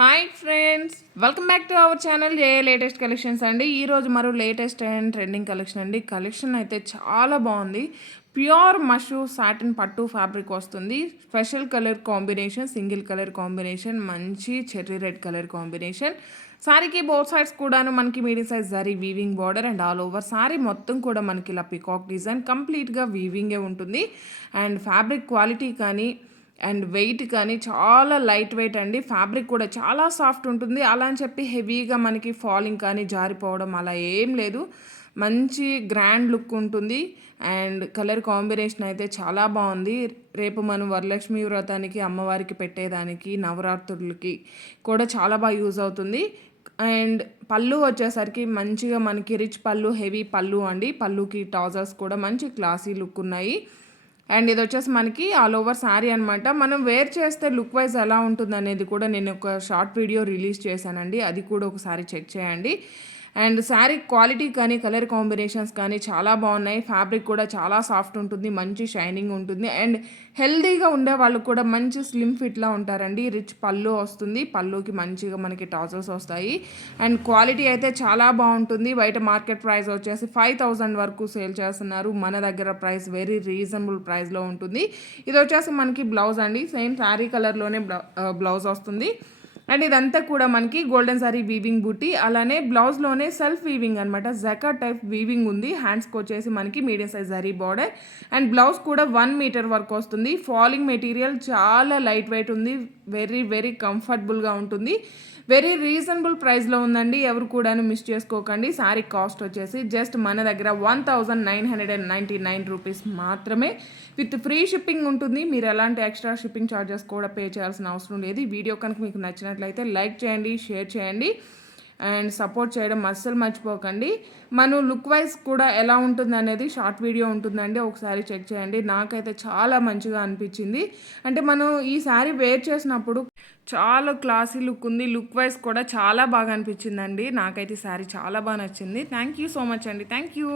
Hi friends, welcome back to our channel latest collections అండి. ఈరోజు మరో లేటెస్ట్ అండ్ ట్రెండింగ్ కలెక్షన్ అండి. Collection అయితే చాలా బాగుంది. ప్యూర్ మష్రూ సాటిన్ పట్టు ఫ్యాబ్రిక్ వస్తుంది. Special colour combination, single colour combination, మంచి చెర్రీ రెడ్ కలర్ కాంబినేషన్. సారీకి బోత్ సైడ్స్ కూడాను మనకి medium size zari weaving border and all over sari మొత్తం కూడా మనకి ఇలా పికాక్ డిజైన్ కంప్లీట్గా వీవింగే ఉంటుంది. అండ్ ఫ్యాబ్రిక్ క్వాలిటీ కానీ అండ్ వెయిట్ కానీ చాలా లైట్ వెయిట్ అండి. ఫ్యాబ్రిక్ కూడా చాలా సాఫ్ట్ ఉంటుంది. అలా అని చెప్పి హెవీగా మనకి ఫాలింగ్ కానీ జారిపోవడం అలా ఏం లేదు. మంచి గ్రాండ్ లుక్ ఉంటుంది. అండ్ కలర్ కాంబినేషన్ అయితే చాలా బాగుంది. రేపు మనం వరలక్ష్మి వ్రతానికి అమ్మవారికి పెట్టేదానికి నవరాత్రులకి కూడా చాలా బాగా యూజ్ అవుతుంది. అండ్ పళ్ళు వచ్చేసరికి మంచిగా మనకి రిచ్ పళ్ళు, హెవీ పళ్ళు అండి. పళ్ళుకి టాజర్స్ కూడా మంచి క్లాసీ లుక్ ఉన్నాయి. అండ్ ఇది వచ్చేసి మనకి ఆల్ ఓవర్ శారీ అనమాట. మనం వేర్ చేస్తే లుక్ వైజ్ ఎలా ఉంటుంది అనేది కూడా నేను ఒక షార్ట్ వీడియో రిలీజ్ చేశానండి. అది కూడా ఒకసారి చెక్ చేయండి. అండ్ శారీ క్వాలిటీ కానీ కలర్ కాంబినేషన్స్ కానీ చాలా బాగున్నాయి. ఫ్యాబ్రిక్ కూడా చాలా సాఫ్ట్ ఉంటుంది, మంచి షైనింగ్ ఉంటుంది. అండ్ హెల్దీగా ఉండే వాళ్ళు కూడా మంచి స్లిమ్ ఫిట్లా ఉంటారండి. రిచ్ పళ్ళు వస్తుంది, పళ్ళుకి మంచిగా మనకి టాజర్స్ వస్తాయి. అండ్ క్వాలిటీ అయితే చాలా బాగుంటుంది. బయట మార్కెట్ ప్రైస్ వచ్చేసి 5,000 వరకు సేల్ చేస్తున్నారు. మన దగ్గర ప్రైస్ వెరీ రీజనబుల్ ప్రైస్లో ఉంటుంది. ఇది వచ్చేసి మనకి బ్లౌజ్ అండి. సేమ్ శారీ కలర్లోనే బ్లౌజ్ వస్తుంది. అండ్ ఇదంతా కూడా మనకి గోల్డెన్ సారీ వీవింగ్ బూటీ, అలానే బ్లౌజ్లోనే సెల్ఫ్ వీవింగ్ అనమాట. జకా టైప్ వీవింగ్ ఉంది. హ్యాండ్స్కి వచ్చేసి మనకి medium size zari border. And blouse కూడా 1 మీటర్ వరకు వస్తుంది. ఫాలింగ్ మెటీరియల్ చాలా లైట్ వెయిట్ ఉంది. వెరీ వెరీ కంఫర్టబుల్గా ఉంటుంది. వెరీ రీజనబుల్ ప్రైస్లో ఉందండి. ఎవరు కూడాను మిస్ చేసుకోకండి. శారీ కాస్ట్ వచ్చేసి జస్ట్ మన దగ్గర 1999 రూపీస్ మాత్రమే. విత్ ఫ్రీ షిప్పింగ్ ఉంటుంది. మీరు ఎలాంటి ఎక్స్ట్రా షిప్పింగ్ ఛార్జెస్ కూడా పే చేయాల్సిన అవసరం లేదు. ఈ వీడియో కనుక మీకు నచ్చినట్లయితే లైక్ చేయండి, షేర్ చేయండి అండ్ సపోర్ట్ చేయడం అస్సలు మర్చిపోకండి. మనం లుక్ వైజ్ కూడా ఎలా ఉంటుంది అనేది షార్ట్ వీడియో ఉంటుందండి, ఒకసారి చెక్ చేయండి. నాకైతే చాలా మంచిగా అనిపించింది. అంటే మనం ఈ శారీ వేర్ చేసినప్పుడు చాలా క్లాసీ లుక్ ఉంది. లుక్ వైజ్ కూడా చాలా బాగా అనిపించిందండి. నాకైతే శారీ చాలా బాగా నచ్చింది. థ్యాంక్ యూ సో మచ్ అండి. Thank you.